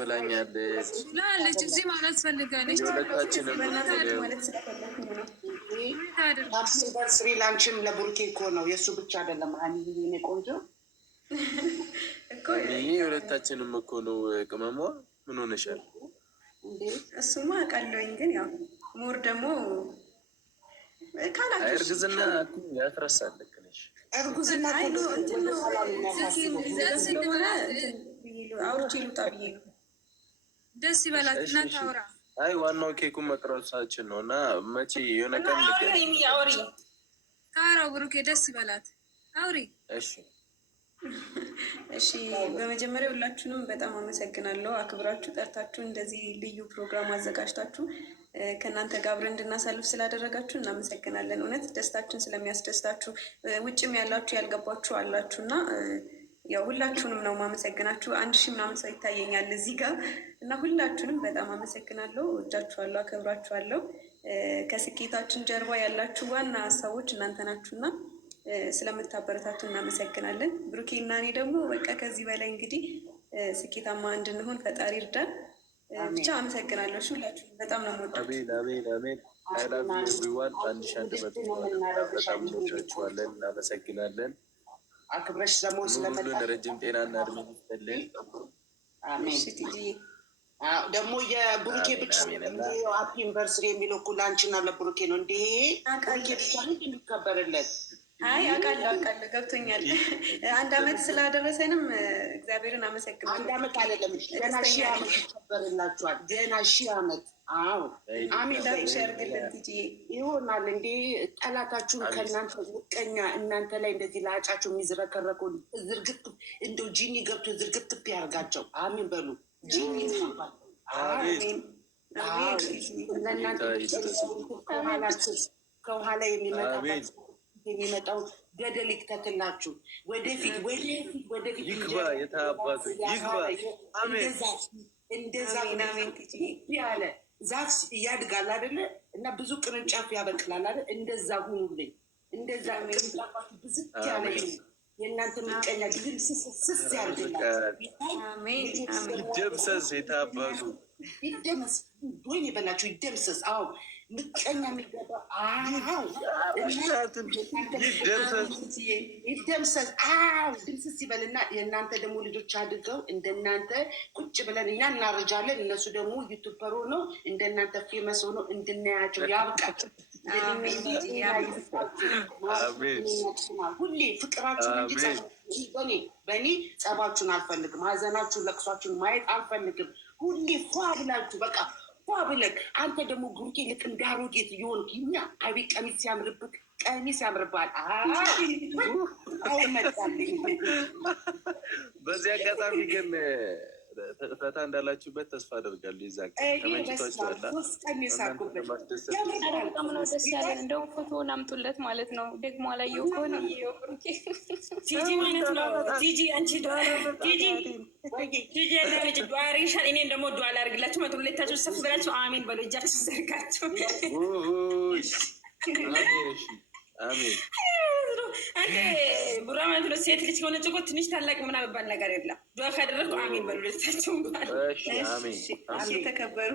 ብላኛለች እዚህ ማለት ፈልጋለች። ላንቺም ለቡርኬ እኮ ነው የእሱ ብቻ አይደለም። ኔ ቆንጆ የሁለታችንም እኮ ነው። ቅመሟ ምን ሆነሻል? እሱማ አውቃለሁኝ፣ ግን ያው ሞር ደግሞ እርግዝና ያስረሳል። ልክ ነሽ። እርጉዝና አውርቼ ልውጣ ብዬ ነው። ደስ ይበላት እና ታውራ። አይ ዋናው ኬኩን መቅረሳችን ነው እና መቼ የሆነ ቀን አውሪ ታውራው ብሩኬ ደስ ይበላት አውሪ። እሺ በመጀመሪያ ሁላችሁንም በጣም አመሰግናለሁ። አክብራችሁ ጠርታችሁ እንደዚህ ልዩ ፕሮግራም አዘጋጅታችሁ ከእናንተ ጋር አብረን እንድናሳልፍ ስላደረጋችሁ እናመሰግናለን። እውነት ደስታችን ስለሚያስደስታችሁ ውጭም ያላችሁ ያልገባችሁ አላችሁ እና ያው ሁላችሁንም ነው ማመሰግናችሁ። 1000 ምናምን ሰው ይታየኛል እዚህ ጋር እና ሁላችሁንም በጣም አመሰግናለሁ። ወዳችኋለሁ፣ አከብራችኋለሁ። ከስኬታችን ጀርባ ያላችሁ ዋና ሀሳቦች እናንተ ናችሁና ስለምታበረታቱ እናመሰግናለን። ብሩኬ እና እኔ ደግሞ በቃ ከዚህ በላይ እንግዲህ ስኬታማ እንድንሆን ፈጣሪ ይርዳን። ብቻ አመሰግናለሁ። ሁላችሁም በጣም ነው የምወዳችሁ። አሜን። ኤቭሪዋን 1100 እንወዳችኋለን፣ እናመሰግናለን። አክብረሽ ደግሞ ስለመጣን ረጅም ጤናና እድሜ ይስጥልን። አሜን። ደግሞ የብሩኬ ብቻ ሃፒ ዩኒቨርሲቲ የሚለው እኮ ለአንቺና ለብሩኬ ነው እንዴ? ብሩኬ ብቻ ነው የሚከበርለት? አይ አውቃለሁ ገብቶኛል። 1 አመት ስላደረሰንም እግዚአብሔርን አመሰግናለሁ። 1 አመት አይደለም ገና 1000 አመት ይከበርላችኋል። ገና 1000 አመት። አዎ አሜን። ዳርሽ ያርግልን ትጂ ይሆናል እንዴ? ጠላታችሁን ከእናንተ ምቀኛ እናንተ ላይ እንደዚህ ለአጫቸው የሚዝረከረኩ ዝርግት እንደው ጂኒ ገብቶ ዝርግት ያርጋቸው። አሜን በሉ። ጂኒ ይባል። አሜን። ለእናንተ ከኋላ የሚመጣው ገደል ይክተትላችሁ። ወደፊት ይግባ፣ የታባቱ ይግባ። እንደዛ ያለ ዛፍ ያድጋል አይደለ? እና ብዙ ቅርንጫፍ ያበቅላል አይደል? እንደዛ ሁኑልኝ። እንደዛ ቅርንጫፋችሁ ብዝት ያለ የእናንተ ምቀኛ ግን ስስ ያርግላችሁ። ይደምሰስ፣ የታባቱ ይደመስ። ወይኔ በላችሁ ይደምሰስ። አዎ ምቀኛ የሚገባ ይደምሰስ። ድምስስ ይበልና የእናንተ ደግሞ ልጆች አድርገው እንደናንተ ቁጭ ብለን እኛ እናረጃለን። እነሱ ደግሞ ዩቱበር ሆነው እንደናንተ ፌመስ ሆነው እንድናያቸው ያብቃቸው። ሁሌ ፍቅራችሁን እንጂ በእኔ ጸባችሁን አልፈልግም። ሀዘናችሁን፣ ለቅሷችሁን ማየት አልፈልግም። ሁሌ ፏ ብላችሁ በቃ ብለህ አንተ ደግሞ ብሩኬ ልክ እንዳሮጌት የሆንክ ይኛ አቤት ቀሚስ ሲያምርብህ፣ ቀሚስ ያምርብሃል። አይመጣልኝ። በዚህ አጋጣሚ ግን ፈታ እንዳላችሁበት ተስፋ አደርጋለሁ። ይዛቅ እንደው ፎቶውን አምጡለት ማለት ነው። ደግሞ አላየው ከሆነ ቲጂ ማለት ነው። ቲጂ አንቺ ቲጂ ዱዋሪሻል። እኔም ደግሞ ዱዋ ላድርግላችሁ። መቶ ሁለታችሁ ሰፍ ብላችሁ አሜን በሉ። እጃችሁ ዘርጋችሁ አሜን። አንተ ቡራ ማለት ነው። ሴት ልጅ ከሆነች እኮ ትንሽ ታላቅ ምናምን የሚባል ነገር የለም። ዱዓ ካደረግኩ አሜን በሉ። ለታችሁ አሜን። ተከበሩ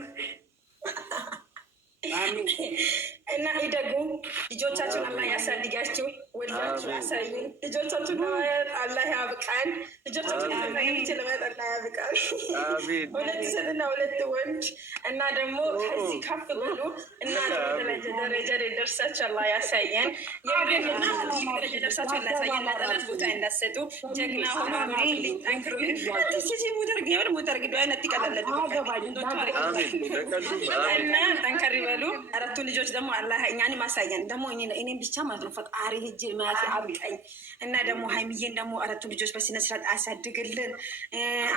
እና ይደጉ። ልጆቻችሁን አላህ ያሳድጋችሁ፣ ወልዳችሁ ያሳዩን። ልጆቻችሁን ለማየት አላህ ያብቃን። ልጆቻችሁን ለማየት አላህ ያብቃን። 2 ሴትና 2 ወንድ እና ደግሞ ከዚህ ከፍ ብሎ እና ደረጃ ደርሳችሁ አላህ ያሳየን። የግንና ደረጃ ደርሳችሁ አላህ ያሳየን። ለጠላት ቦታ እንዳሰጡ ጀግና ሆኖ ጠንክሩ። ሲሲ ሙተርግ የምር ሙተርግ ዱዓነት ይቀላል እና ጠንከር ይበሉ። 4 ልጆች ደግሞ አላህ እኛንም አሳየን። ደግሞ እኔም ብቻ ማለት ነው ፈጣሪ ልጅ ማለት አብቀኝ እና ደግሞ ሀይሚዬን ደግሞ 4 ልጆች በስነ ስርዓት አሳድግልን።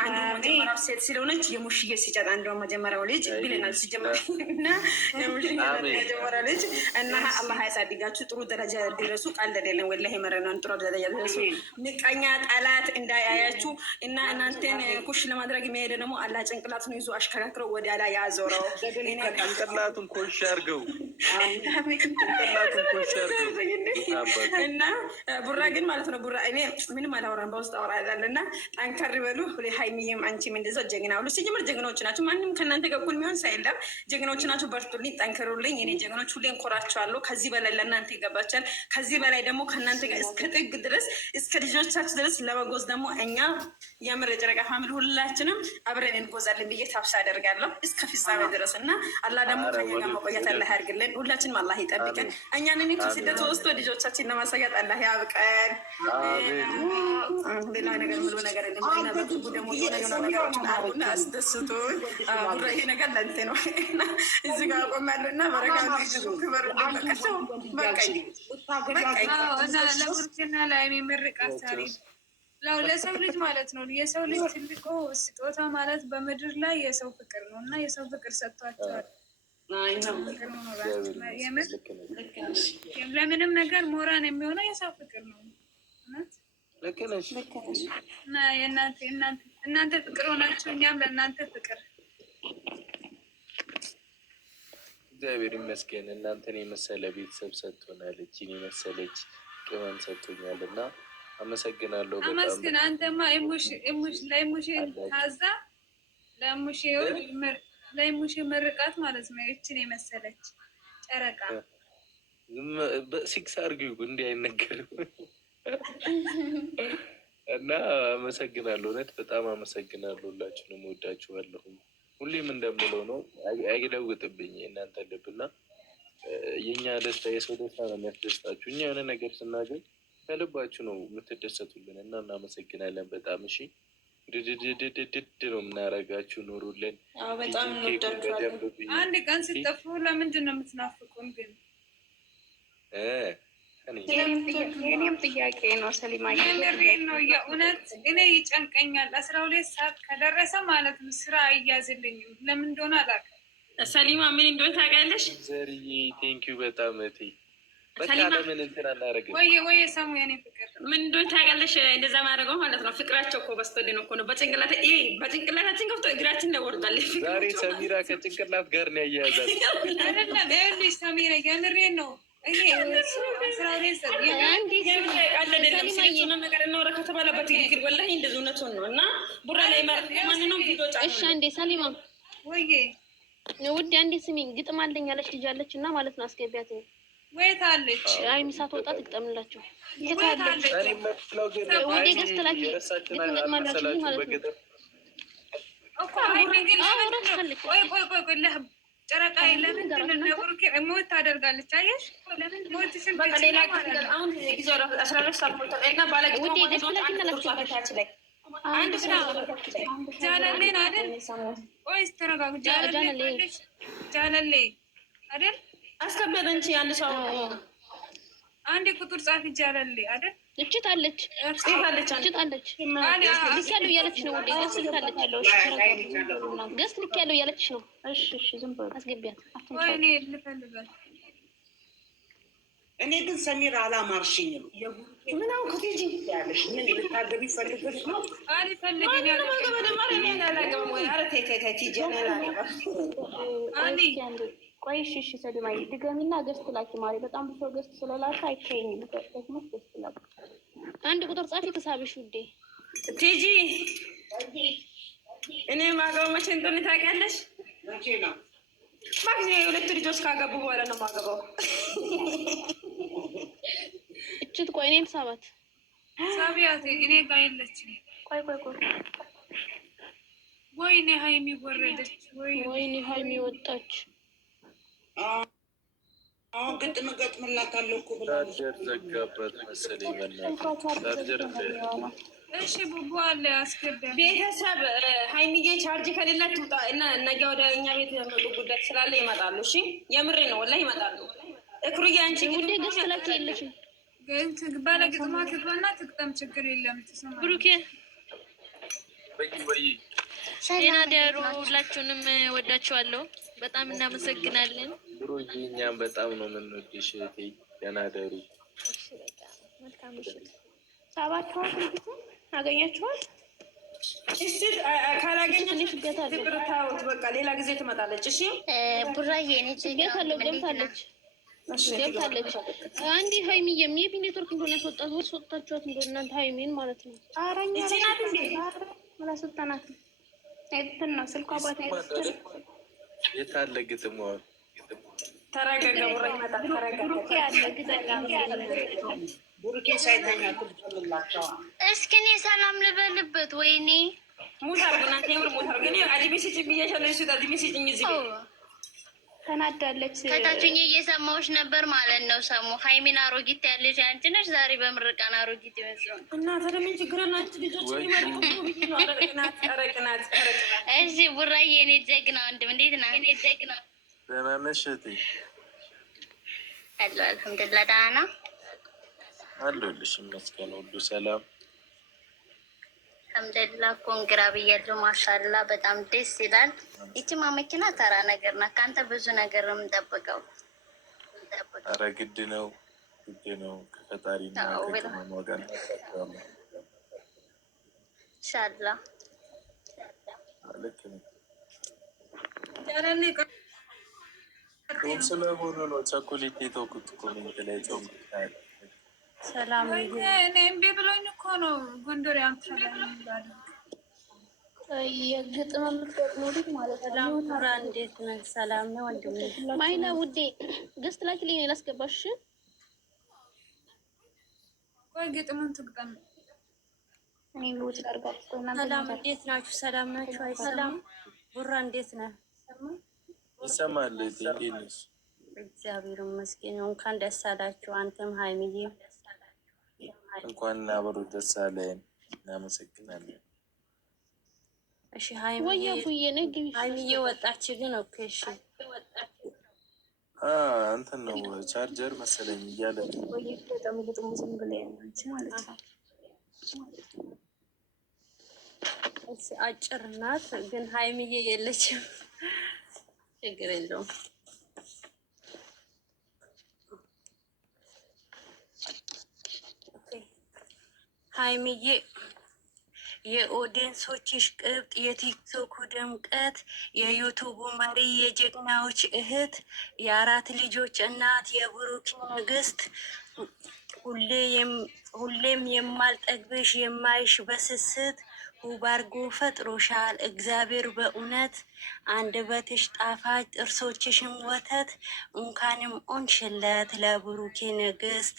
አንዱ መጀመሪያው ሴት ስለሆነች የሙሽዬ ሲጨጥ አንዱ መጀመሪያው ልጅ ብለናል ሲጀመር እና መጀመሪያው ልጅ እና አላህ ያሳድጋችሁ፣ ጥሩ ደረጃ ድረሱ። ቃል አይደለም ወላሂ መረናን ጥሩ ደረጃ ድረሱ። ምቀኛ ጠላት እንዳያያችሁ እና እናንተን ኩሽ ለማድረግ የሚሄደ ደግሞ አላህ ጭንቅላቱን ይዞ አሽከራክረው ወደ ላይ ያዞረው። ጭንቅላቱን ኮሽ አድርገው እና ቡራ ግን ማለት ነው። ቡራ እኔ ምንም አላወራም፣ በውስጥ አወራለን እና ጠንከር በሉ። ሀይሚዬም አንቺም እንደዛው ጀግና ሁሉ ሲጀምር ጀግኖች ናቸው። ማንም ከእናንተ ጋር እኩል የሚሆን ሳይለም ጀግኖች ናቸው። በርቱልኝ፣ ጠንክሩልኝ። እኔ ጀግኖች ሁሌ እንኮራቸዋለሁ። ከዚህ በላይ ለእናንተ ይገባቻል። ከዚህ በላይ ደግሞ ከእናንተ ጋር እስከ ጥግ ድረስ እስከ ልጆቻችሁ ድረስ ለመጎዝ ደግሞ እኛ የምር የጨረቃ ፋሚሊ ሁላችንም አብረን እንጎዛለን ብዬ ታብሳ አደርጋለሁ እስከ ፍጻሜ ድረስ እና አላህ ደግሞ ከኛ ጋር መቆየት አላህ ያድርግልን። ሁላችንም አላህ ይጠብቀን። እኛንን ከስደት ወስዶ ልጆቻችን ለማሳያት አላህ ያብቀን። ሌላ ነገር ምሎ ነገር የለም። በቅቡ ደግሞ ነገሮችን አርጉና አስደስቶ ይሄ ነገር ለንቴ ነው እዚ ጋር ቆማለሁ እና በረጋ ክበር ለቡርኪና ላይ የሚመርቃት ሳሪ ለሰው ልጅ ማለት ነው። የሰው ልጅ ትልቁ ስጦታ ማለት በምድር ላይ የሰው ፍቅር ነው እና የሰው ፍቅር ሰጥቷቸዋል። ለምንም ነገር ሞራን የሚሆነው የሰው ፍቅር ነው። እና እናንተ ፍቅር ሆናችሁ እኛም ለእናንተ ፍቅር። እግዚአብሔር ይመስገን። እናንተን የመሰለ ቤተሰብ ሰጥቶናል። እችን የመሰለች ቅመም ሰጥቶኛል እና አመሰግናለሁ። አመስግን። አንተማ ለሙሽ ታዛ ለሙሽ መርቃት ማለት ነው። ይችን የመሰለች ጨረቃ ሲክስ አርጊው እንዲህ አይነገርም እና አመሰግናለሁ። እውነት በጣም አመሰግናለሁ። ሁላችሁንም ወዳችኋለሁ። ሁሌም እንደምለው ነው፣ አይለውጥብኝ የእናንተ ልብና የእኛ ደስታ የሰው ደስታ ነው የሚያስደስታችሁ። እኛ የሆነ ነገር ስናገኝ ከልባችሁ ነው የምትደሰቱልን እና እናመሰግናለን በጣም። እሺ ድድድድድድ ነው የምናረጋችሁ። ኖሩልን። በጣም እንወዳችኋለን። አንድ ቀን ሲጠፉ ለምንድን ነው የምትናፍቁን ግን? የኔም ጥያቄ ነው ሰሊማ፣ የምሬን ነው የእውነት። እኔ ይጨንቀኛል። 12 ሰዓት ከደረሰ ማለት ነው ስራ አያዝልኝም። ለምን እንደሆነ አላውቅም። ሰሊማ ምን እንደሆነ ታውቂያለሽ? ዘርዬ ቴንኪዩ በጣም እቴ። በቃ ለምን እንትን አናደርግም? ወይ ሰሙ የኔ ፍቅር ምን እንደሆነ ታውቂያለሽ? እንደዛ ማድረገው ማለት ነው ፍቅራቸው እኮ በስተልን እኮ ነው። በጭንቅላታችን ገብቶ እግራችን ላይ ወርዳል። ዛሬ ሰሚራ ከጭንቅላት ጋር ነው ያያያዛል። አይደለም ይኸውልሽ ሰሚራ የምሬን ነው። ሰሊማ ውድ አንዴ ስሚኝ፣ ግጥም አለኝ ያለች ልጅ አለች እና ማለት ነው አስገቢያት። ወይት አለች? አይ ሚሳት ወጣ ትግጠምላችሁ። የት አለች? ወዴ ገዝተላችሁ ግጥም ገጥማላችሁ ማለት ነው እኮ። አይ ግን ቆይ ጨረቃ ለምንድን ነው ብሩኬ ሞት ታደርጋለች? አየሽ ሞት ስንት ሌላ አሁን ጊዜ 14 ሰዓት ሞልቷል እና ባለጊዜ አንድ ስራ ጃለሌን አይደል? ወይስ ተረጋጉ። ጃለሌ አይደል? አስከበደ እንጂ አንድ ሰው አንድ ቁጥር ጻፊ ጃለሌ አይደል? እችት አለች እችት አለች ልክ ያለው እያለች ነው። ወደ ገስ ልካለች ገስ ልክ ያለው እያለች ነው። እሺ ዝም ብሎ አስገቢያት። ወይኔ ልፈልጋት። እኔ ግን ሰሚራ አላማርሽኝም። ምን አሁን ከቴጂ ያለሽ ምን ልታገቢ ፈልገሽ ነው? አልፈልግም ቆይ እሺ ሰሊማዬ ድገሚና ገስት ላኪ ማሪ። በጣም ብዙ ገስት ስለላከ አይከኝም። ደግሞ ገስት ላኪ። አንድ ቁጥር ጻፊ ተሳብሽ ውዴ ቲጂ። እኔ ማገባው መቼ እንደሆነ ታውቂያለሽ? መቼ ነው? ማግኘ የሁለት ልጆች ካገቡ በኋላ ነው ማገባው። እችት ቆይ እኔም ሳባት ሳቢያት እኔ ጋር የለችም። ቆይ ወይኔ ሀይሚ ወረደች። ወይኔ ሀይሚ ወጣች። አሁን ግጥም እገጥምላታለሁ እኮ ብላለች። ዘጋባት መሰለኝ። እሺ ቡቡ አለ አስገቢያ። ቤተሰብ ሀይሚዬ ቻርጅ ከሌላ ትውጣ እና ነገ ወደ እኛ ቤት የመጡ ጉዳይ ስላለ ይመጣሉ። እሺ የምሬ ነው ወላሂ ይመጣሉ። እክሩዬ አንቺ ውዴ ገስት ላኪ የለሽም። ባለ ግጥማ ትግባና ትግጠም ችግር የለም። ብሩኬ ደህና ደሩ። ሁላችሁንም ወዳችኋለሁ። በጣም እናመሰግናለን። ብሩዬ እኛም በጣም ነው የምንወድሽ እህቴ። ደህና ደሩ። መልካም ምሽት። ሳባችኋል? አገኛችኋል? እስቲ ካላገኘሽ ፍቅር ታውት በቃ ሌላ ጊዜ ትመጣለች። እሺ ቡራዬ እኔ ገብታለች። አንዴ ሀይሚ የሜቢ ኔትወርክ እንደሆነ ያስወጣት ወይ ያስወጣችኋት እንደሆነ እናንተ ሀይሚን ማለት ነው። አረኛ ናት እንዴ? አላስወጣናትም። እንትን ነው ስልኳ ባት የታለ ግጥም ተረጋጋ። ቡራ ይመጣል። ቡሩኬ ሳይተኛ ትልላቸው። እስኪ እኔ ሰላም ልበልበት። ወይኔ ሙታር ብናት የምር ሙታር ግን አዲሜ ሲጭኝ ብያሻለሁ። ሱ አዲሜ ሲጭኝ እዚህ ተናዳለች። ከታችኝ እየሰማዎች ነበር ማለት ነው። ሰሙ ሀይሚን አሮጊት ያለች አንቺ ነሽ። ዛሬ በምርቃን አሮጊት ይመስላል እና ተለምን ችግር ናት። ልጆች ረቅናት። እሺ ቡራዬ እኔ ጀግና ወንድም እንዴት ና? እኔ ጀግና ደህና ነሽ እህቴ? አለሁ አልሐምዱሊላህ ደህና ነው አለሁልሽ። ይመስገን ሁሉ ሰላም አልሐምዱሊላህ። ኮንግራ ብያለሁ። ማሻላ በጣም ደስ ይላል። ይቺማ መኪና ተራ ነገር ናት። ከአንተ ብዙ ነገር ነው የምንጠብቀው። ኧረ ግድ ነው ከፈጣሪና ከቅመሟ ጋር ኢንሻላህ። ልክ ነው ስለሆነ ነው ቸኮሌት የተውኩት ኮሜንት ላይ ጾም ሰላም እምቢ ብሎኝ እኮ ነው። ጎንደር የግጥም የምትገጥሙት ማለት ነው። ራ እንዴት ነህ? ሰላም ነው ወንድም ማይና ውዴ ገስት ላኪልኝ ላስገባሽ። ቆይ ግጥሙን ትግጠም። እኔ ልውጭ ላርጋት። ሰላም እንዴት ናችሁ? ሰላም ናችሁ? አይ ሰላም ቡራ እንዴት ነህ? ይሰማል። ቴንስ እግዚአብሔር ይመስገን። እንኳን ደስ አላችሁ። አንተም ሀይሚዬ እንኳን አብሮ ደስ አለን። እናመሰግናለን። እሺ ሀይሚዬ ወጣች ግን ኦኬ። እሺ እንትን ነው ቻርጀር መሰለኝ እያለ አጭር ናት ግን ሀይሚዬ የለችም። ችግር የለውም። ሀይሚዬ የኦዲየንሶችሽ ቅብጥ፣ የቲክቶኩ ድምቀት፣ የዩቱቡ መሪ፣ የጀግናዎች እህት፣ የአራት ልጆች እናት፣ የብሩክ ንግስት፣ ሁሌም የማልጠግብሽ የማይሽ በስስት ውብ አድርጎ ፈጥሮሻል እግዚአብሔር በእውነት። አንደበትሽ ጣፋጭ ጥርሶችሽም ወተት፣ እንኳንም ኦንሽለት ለብሩኬ ንግስት።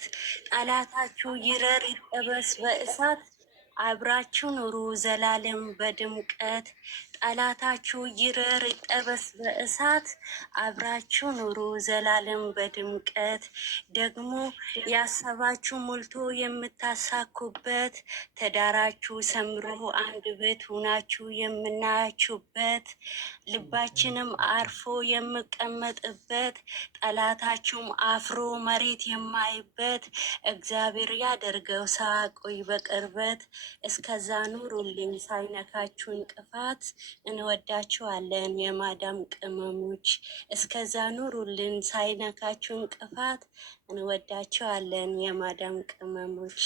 ጠላታችሁ ይረር ይጠበስ በእሳት፣ አብራችሁ ኑሩ ዘላለም በድምቀት። ጠላታችሁ ይረር ይጠበስ በእሳት፣ አብራችሁ ኑሩ ዘላለም በድምቀት። ደግሞ ያሰባችሁ ሞልቶ የምታሳኩበት፣ ትዳራችሁ ሰምሮ አንድ ቤት ሁናችሁ የምናያችሁበት፣ ልባችንም አርፎ የምቀመጥበት፣ ጠላታችሁም አፍሮ መሬት የማይበት፣ እግዚአብሔር ያደርገው ሳቆይ በቅርበት። እስከዛ ኑሩልኝ ሳይነካችሁ እንቅፋት፣ እንወዳችኋለን የማዳም ቅመሞች። እስከዛ ኑሩልን ሳይነካችሁ እንቅፋት፣ እንወዳችኋለን የማዳም ቅመሞች።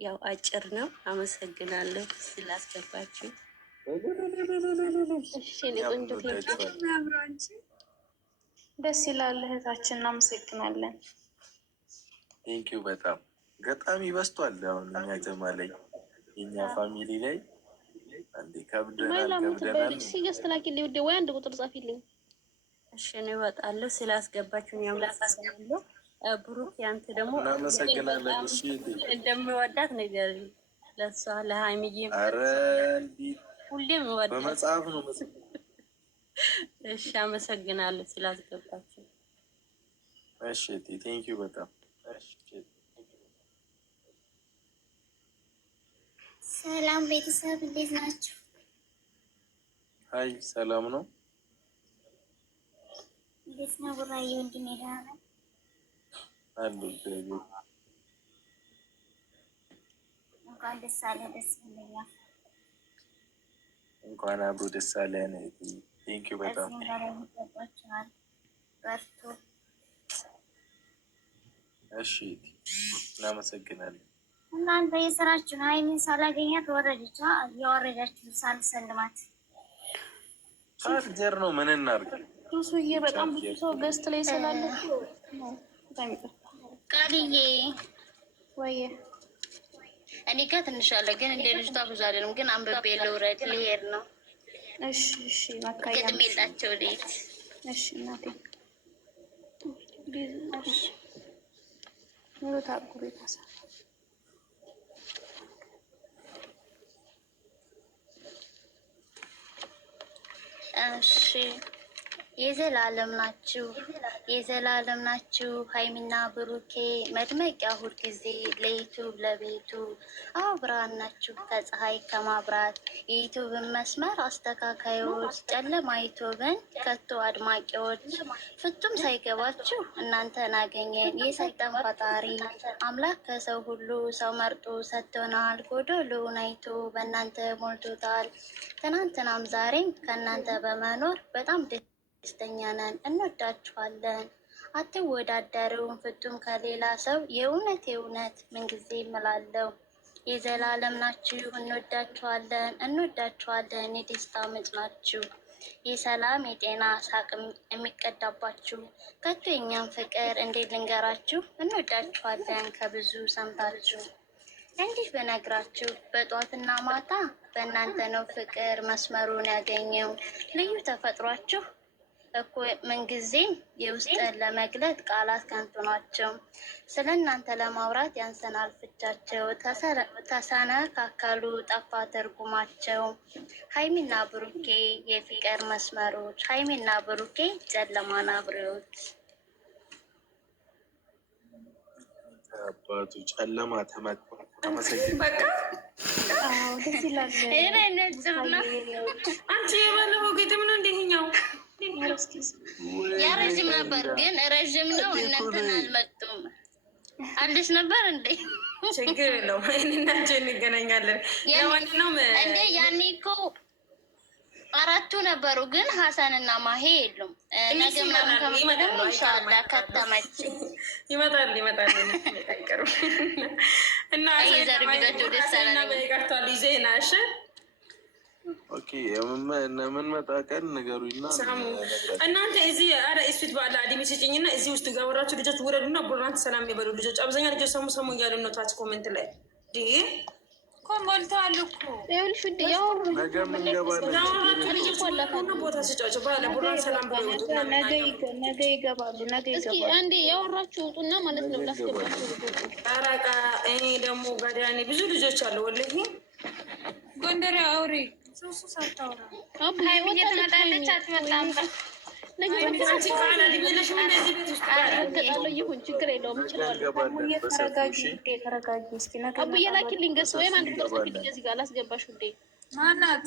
ያው አጭር ነው። አመሰግናለሁ ስላስገባችሁ። ደስ ይላል እህታችን፣ እናመሰግናለን። ቴንኪው በጣም ገጣሚ በስቷል። አሁን እኛ ጀማ ላይ የኛ ፋሚሊ ላይ አንዴ ከብደናል። ሲገስት ላኪልኝ ውዴ፣ ወይ አንድ ቁጥር ጻፊልኝ። እሺ ነው እወጣለሁ። ስላስገባችሁኝ ያምላሳሰለሁ። ብሩክ ያንተ ደግሞ እናመሰግናለን። እሺ እንደምወዳት ነገር ለሷ ለሃይሚዬ አረ ሁሌም ወዳት በመጽሐፍ ነው። እሺ አመሰግናለሁ ስላስገባችሁ። እሺ ቴንኪው በጣም እሺ። ሰላም ቤተሰብ እንዴት ናችሁ? ሀይ ሰላም ነው። እንዴት ነው ቡራዬ ወንድሜ? ደህና ነህ? አሉ እንኳን ደስ አለህ። ደስ ብሎኛል። እንኳን አብሮ ደስ አለን። ቴንኪው በጣም ይገባችኋል። በርቱ። እሺ እናመሰግናለን። እናንተ የስራችሁን ሀይሚን ሳላገኛት ወረደች። እያወረዳችሁ ሳልሰልማት ቻርጀር ነው። ምን እናድርግ? ሱሱዬ በጣም ብዙ ሰው ገስት ላይ ስላለ ቃልዬ ወይ እኔ ጋር ትንሽ አለ፣ ግን እንደ ልጅቷ ብዙ አይደለም። ግን አንብቤ ልውረድ ልሄድ ነው። እሺ እሺ ማካያ ግጥም የላቸው ሌት እሺ እናቴ ቢዝነስ ኑሮ ታቁሪ ታሳ እሺ የዘላለም ናችሁ የዘላለም ናችሁ ሀይሚና ብሩኬ መድመቂያ ሁልጊዜ ለዩቱብ ለቤቱ አዎ ብርሃን ናችሁ ከፀሐይ ከማብራት የዩቱብን መስመር አስተካካዮች ጨለማ ዩቱብን ከቶ አድማቂዎች ፍጹም ሳይገባችሁ እናንተን አገኘን የሰጠን ፈጣሪ አምላክ ከሰው ሁሉ ሰው መርጦ ሰጥቶናል ጎዶሎውን አይቶ በእናንተ ሞልቶታል ትናንትናም ዛሬም ከእናንተ በመኖር በጣም ደስተኛ ነን እንወዳችኋለን አትወዳደሩም ፍጹም ከሌላ ሰው የእውነት ምንጊዜ እምላለሁ የዘላለም ናችሁ እንወዳችኋለን የደስታ ምንጭ ናችሁ የሰላም የጤና ሳቅ የሚቀዳባችሁ ከቶ የኛን ፍቅር እንዴት ልንገራችሁ እንወዳችኋለን ከብዙ ሰምታችሁ እንዲህ በነግራችሁ በጧትና ማታ በእናንተ ነው ፍቅር መስመሩን ያገኘው ልዩ ተፈጥሯችሁ እኮ ምንጊዜም የውስጥን ለመግለጥ ቃላት ከንቱ ናቸው ስለ እናንተ ለማውራት ያንሰናል ፍቻቸው ተሰነካከሉ ጠፋ ትርጉማቸው ሀይሚና ብሩኬ የፍቅር መስመሮች ሀይሚና ብሩኬ ጨለማን አብሬዎች አባቱ ጨለማ ተመሰግን በቃ አዎ ደስ ይላል አንቺ የባለፈው ግጥም ነው እንደኛው ያ ረዥም ነበር ግን ረዥም ነው እነንትን አልመጡም አዲስ ነበር እንዴ ችግር የለውም እኔናቸው እንገናኛለን ለማንኛውም እንዴ ያኔ እኮ አራቱ ነበሩ ግን ሀሰንና ማሄ የሉም ነገ ምናምን ከመጣ ኢንሻአላህ ከተመች ይመጣል ይጠቀሩ እና አይዘር ቢደቱ ደሳለና በይቀርቷል ይዜናሽ ኦኬ ምን መጣ ቀን ነገሩና እናንተ እዚህ አረ እስፊት ባለ አዲሚ ሲጭኝና እዚህ ውስጥ ጋወራችሁ ልጆች ውረዱና ቡራን ሰላም ይበሉ ልጆች አብዛኛው ልጆች ሰሙ እያሉ ነው ታች ኮሜንት ላይ ሞልተዋል እኮ ይኸውልሽ ውድ ያው ነገ ምን ገባለ ቦታ ስጫቸው ባለ ቡራን ሰላም ብሎ ነገ ይገባሉ እስኪ አንዴ ያወራችሁ ውጡና ማለት ነው ላስገባችሁ አራቃ እኔ ደግሞ ጋዳኔ ብዙ ልጆች አሉ ወለሂ ጎንደር አውሪ ሱሱ ሳታውራ ሀይሚ እየተመጣለች አትመጣም ይሁን ችግር የለውም ተረጋጊ እስኪ አቡዬ ላኪልኝ ገስ ወይም አንድ እዚህ ጋር ላስገባሽ ውዴ ማናት